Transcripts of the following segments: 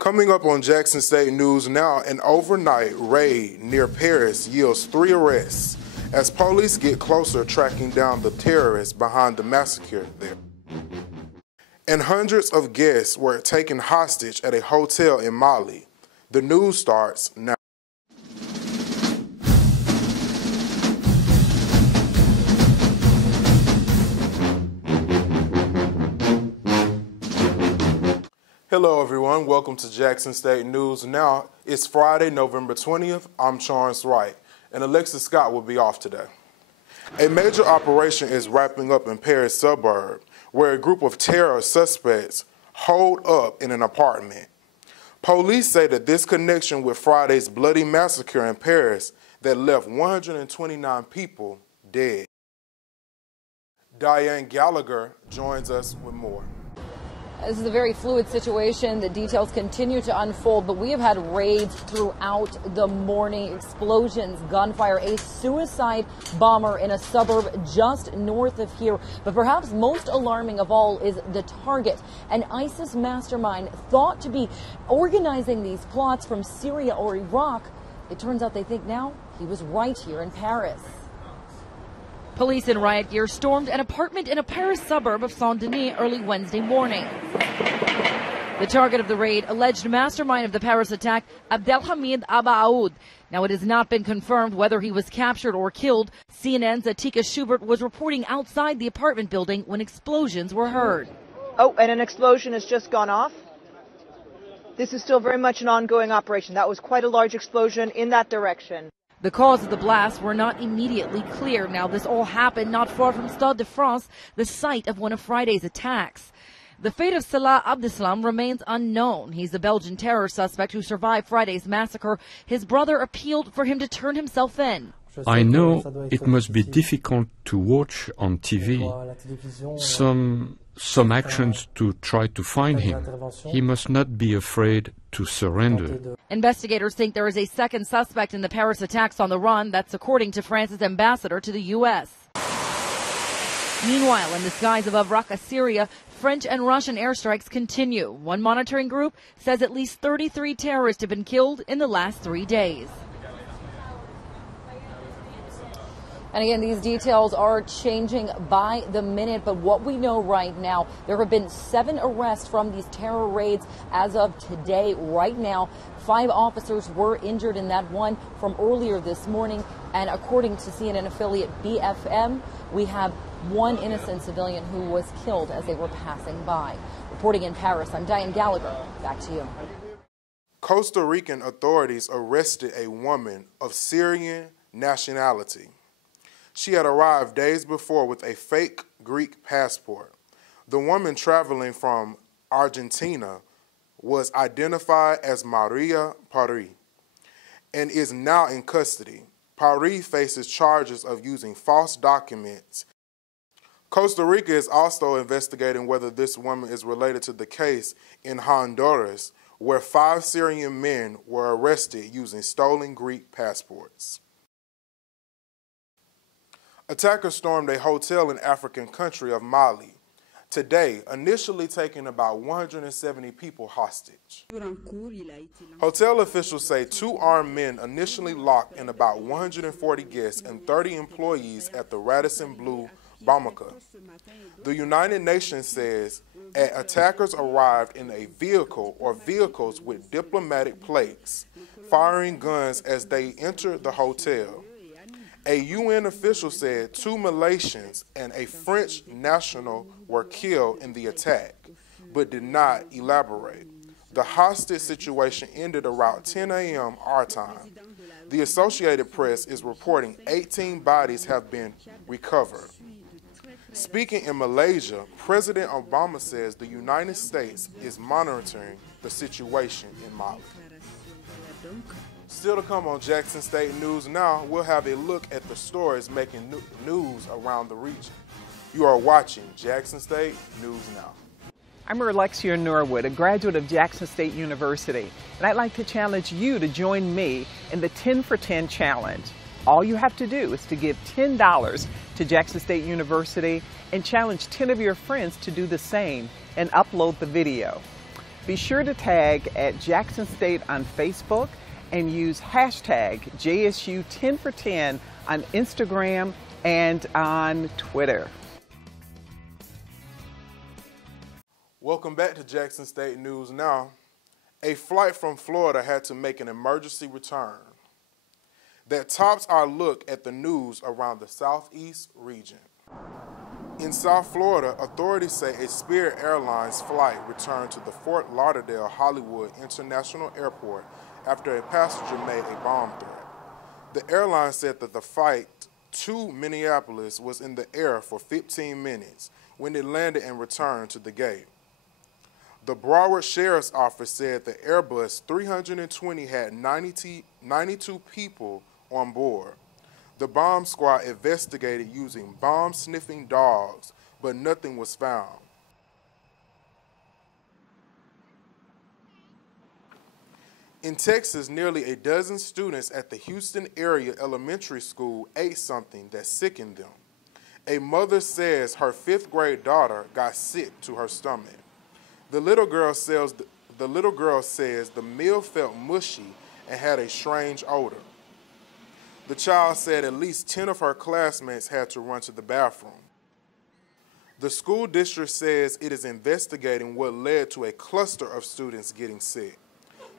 Coming up on Jackson State News Now, an overnight raid near Paris yields 3 arrests as police get closer tracking down the terrorists behind the massacre there. And hundreds of guests were taken hostage at a hotel in Mali. The news starts now. Hello everyone, welcome to Jackson State News Now. It's Friday, November 20th. I'm Charance Wright, and Alexis Scott will be off today. A major operation is wrapping up in Paris suburb, where a group of terror suspects holed up in an apartment. Police say that this connection with Friday's bloody massacre in Paris that left 129 people dead. Diane Gallagher joins us with more. This is a very fluid situation. The details continue to unfold, but we have had raids throughout the morning, explosions, gunfire, a suicide bomber in a suburb just north of here. But perhaps most alarming of all is the target, an ISIS mastermind thought to be organizing these plots from Syria or Iraq. It turns out they think now he was right here in Paris. Police in riot gear stormed an apartment in a Paris suburb of Saint-Denis early Wednesday morning. The target of the raid, alleged mastermind of the Paris attack, Abdelhamid Abba Aoud. Now, it has not been confirmed whether he was captured or killed. CNN's Atika Schubert was reporting outside the apartment building when explosions were heard. Oh, and an explosion has just gone off. This is still very much an ongoing operation. That was quite a large explosion in that direction. The cause of the blast were not immediately clear. Now, this all happened not far from Stade de France, the site of one of Friday's attacks. The fate of Salah Abdeslam remains unknown. He's the Belgian terror suspect who survived Friday's massacre. His brother appealed for him to turn himself in. I know it must be difficult to watch on TV some actions to try to find him. He must not be afraid to surrender. Investigators think there is a second suspect in the Paris attacks on the run. That's according to France's ambassador to the U.S. Meanwhile, in the skies above Raqqa, Syria, French and Russian airstrikes continue. One monitoring group says at least 33 terrorists have been killed in the last 3 days. And again, these details are changing by the minute, but what we know right now, there have been 7 arrests from these terror raids as of today. Right now, 5 officers were injured in that one from earlier this morning. And according to CNN affiliate BFM, we have 1 innocent civilian who was killed as they were passing by. Reporting in Paris, I'm Diane Gallagher. Back to you. Costa Rican authorities arrested a woman of Syrian nationality. She had arrived days before with a fake Greek passport. The woman traveling from Argentina was identified as Maria Pari and is now in custody. Pari faces charges of using false documents. Costa Rica is also investigating whether this woman is related to the case in Honduras, where 5 Syrian men were arrested using stolen Greek passports. Attackers stormed a hotel in African country of Mali today, initially taking about 170 people hostage. Hotel officials say 2 armed men initially locked in about 140 guests and 30 employees at the Radisson Blu Bamako. The United Nations says attackers arrived in a vehicle or vehicles with diplomatic plates, firing guns as they entered the hotel. A UN official said 2 Malaysians and a French national were killed in the attack, but did not elaborate. The hostage situation ended around 10 a.m. our time. The Associated Press is reporting 18 bodies have been recovered. Speaking in Malaysia, President Obama says the United States is monitoring the situation in Mali. Still to come on Jackson State News Now, we'll have a look at the stories making news around the region. You are watching Jackson State News Now. I'm Alexis Norwood, a graduate of Jackson State University, and I'd like to challenge you to join me in the 10 for 10 challenge. All you have to do is to give $10 to Jackson State University and challenge 10 of your friends to do the same and upload the video. Be sure to tag at Jackson State on Facebook and use hashtag JSU10for10 on Instagram and on Twitter. Welcome back to Jackson State News Now. A flight from Florida had to make an emergency return. That tops our look at the news around the Southeast region. In South Florida, authorities say a Spirit Airlines flight returned to the Fort Lauderdale Hollywood International Airport after a passenger made a bomb threat. The airline said that the flight to Minneapolis was in the air for 15 minutes when it landed and returned to the gate. The Broward Sheriff's Office said the Airbus 320 had 92 people on board. The bomb squad investigated using bomb-sniffing dogs, but nothing was found. In Texas, nearly a dozen students at the Houston area elementary school ate something that sickened them. A mother says her 5th grade daughter got sick to her stomach. The little girl says the meal felt mushy and had a strange odor. The child said at least 10 of her classmates had to run to the bathroom. The school district says it is investigating what led to a cluster of students getting sick.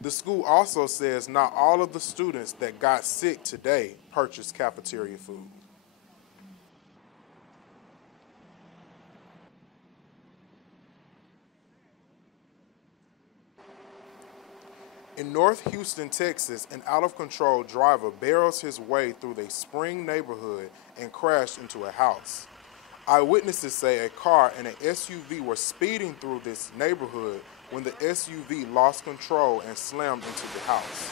The school also says not all of the students that got sick today purchased cafeteria food. In North Houston, Texas, an out-of-control driver barrels his way through the Spring neighborhood and crashed into a house. Eyewitnesses say a car and an SUV were speeding through this neighborhood when the SUV lost control and slammed into the house.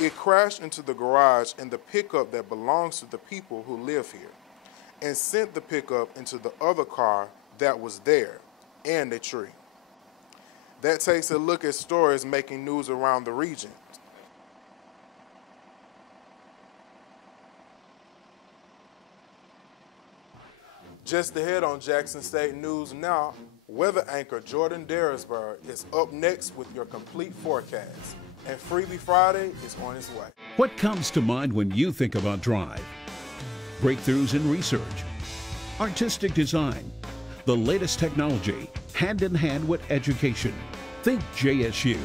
It crashed into the garage and the pickup that belongs to the people who live here, and sent the pickup into the other car that was there and a tree. That takes a look at stories making news around the region. Just ahead on Jackson State News Now, weather anchor Jordan Darensbourg is up next with your complete forecast. And Freebie Friday is on its way. What comes to mind when you think about Drive? Breakthroughs in research, artistic design, the latest technology, hand in hand with education. Think JSU.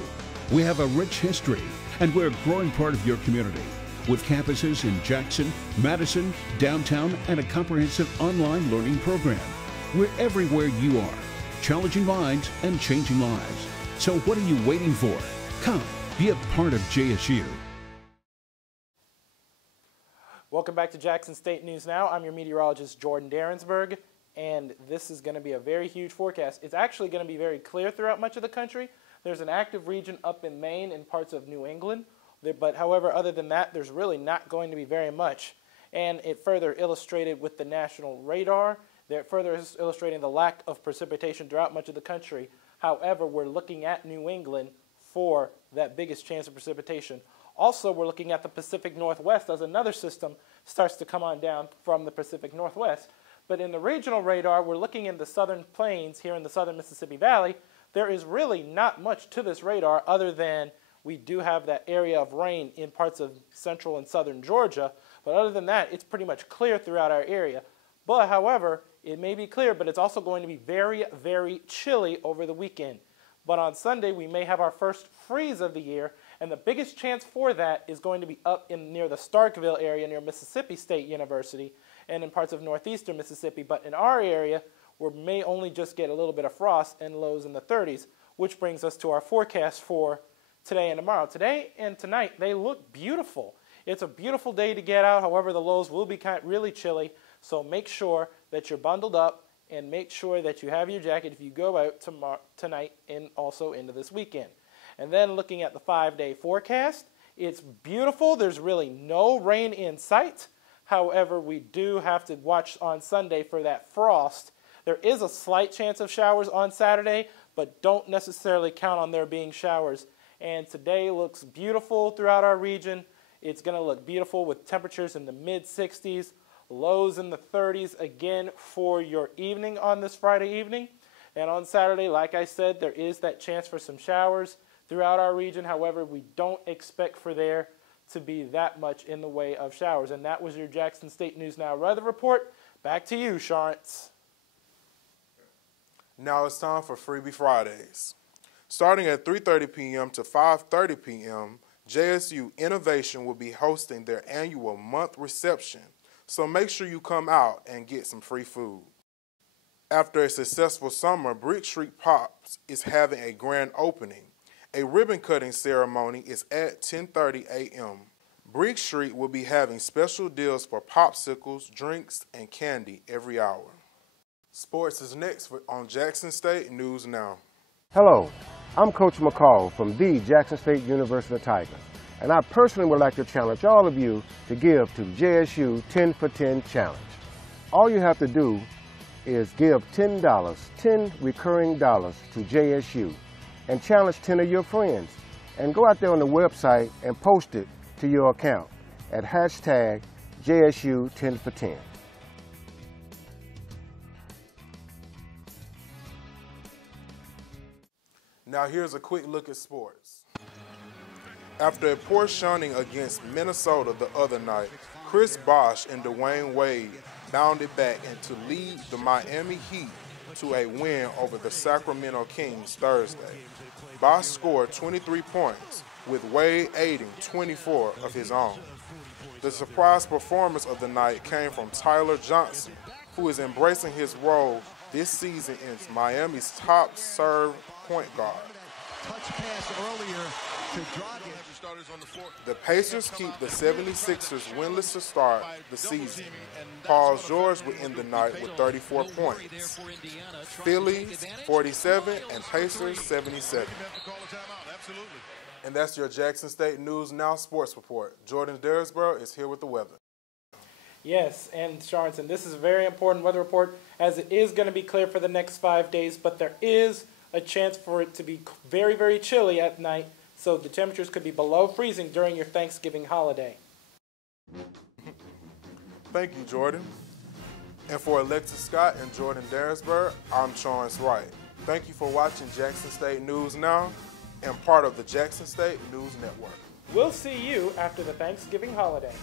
We have a rich history, and we're a growing part of your community, with campuses in Jackson, Madison, downtown, and a comprehensive online learning program. We're everywhere you are, challenging minds and changing lives. So what are you waiting for? Come, be a part of JSU. Welcome back to Jackson State News Now. I'm your meteorologist, Jordan Darensbourg, and this is going to be a very huge forecast. It's actually going to be very clear throughout much of the country. There's an active region up in Maine and parts of New England, but however, other than that, there's really not going to be very much. And it further illustrated with the national radar. That further is illustrating the lack of precipitation throughout much of the country. However, we're looking at New England for that biggest chance of precipitation. Also, we're looking at the Pacific Northwest as another system starts to come on down from the Pacific Northwest. But in the regional radar, we're looking in the southern plains here in the southern Mississippi Valley. There is really not much to this radar other than we do have that area of rain in parts of central and southern Georgia. But other than that, it's pretty much clear throughout our area. But however, it may be clear, but it's also going to be very, very chilly over the weekend. But on Sunday, we may have our first freeze of the year, and the biggest chance for that is going to be up in near the Starkville area near Mississippi State University and in parts of northeastern Mississippi. But in our area, we may only just get a little bit of frost and lows in the 30s, which brings us to our forecast for today and tomorrow. Today and tonight, they look beautiful. It's a beautiful day to get out. However, the lows will be really chilly, so make sure that you're bundled up and make sure that you have your jacket if you go out tonight and also into this weekend. And then looking at the 5-day forecast, it's beautiful. There's really no rain in sight. However, we do have to watch on Sunday for that frost. There is a slight chance of showers on Saturday, but don't necessarily count on there being showers. And today looks beautiful throughout our region. It's going to look beautiful with temperatures in the mid-60s, lows in the 30s again for your evening on this Friday evening. And on Saturday, like I said, there is that chance for some showers throughout our region. However, we don't expect for there to be that much in the way of showers. And that was your Jackson State News Now weather report. Back to you, Charance. Now it's time for Freebie Fridays. Starting at 3:30 p.m. to 5:30 p.m., JSU Innovation will be hosting their annual month reception, so make sure you come out and get some free food. After a successful summer, Brick Street Pops is having a grand opening. A ribbon-cutting ceremony is at 10:30 a.m. Brick Street will be having special deals for popsicles, drinks, and candy every hour. Sports is next on Jackson State News Now. Hello, I'm Coach McCall from the Jackson State University Tigers, and I personally would like to challenge all of you to give to JSU 10 for 10 Challenge. All you have to do is give $10, 10 recurring dollars to JSU, and challenge 10 of your friends. And go out there on the website and post it to your account at hashtag JSU 10 for 10. Now here's a quick look at sports. After a poor showing against Minnesota the other night, Chris Bosh and Dwayne Wade bounded back and to lead the Miami Heat to a win over the Sacramento Kings Thursday. Bosh scored 23 points, with Wade aiding 24 of his own. The surprise performance of the night came from Tyler Johnson, who is embracing his role this season as Miami's top serve point guard. Touch pass earlier to Dragic. The Pacers keep the 76ers winless to start the season. Paul George will end the night with 34 points. Phillies 47 and Pacers 77. And that's your Jackson State News Now Sports Report. Jordan Darensbourg is here with the weather. Yes, and Charance, and this is a very important weather report as it is going to be clear for the next 5 days, but there is a chance for it to be very, very chilly at night, so the temperatures could be below freezing during your Thanksgiving holiday. Thank you, Jordan. And for Alexis Scott and Jordan Darensbourg, I'm Charance Wright. Thank you for watching Jackson State News Now and part of the Jackson State News Network. We'll see you after the Thanksgiving holiday.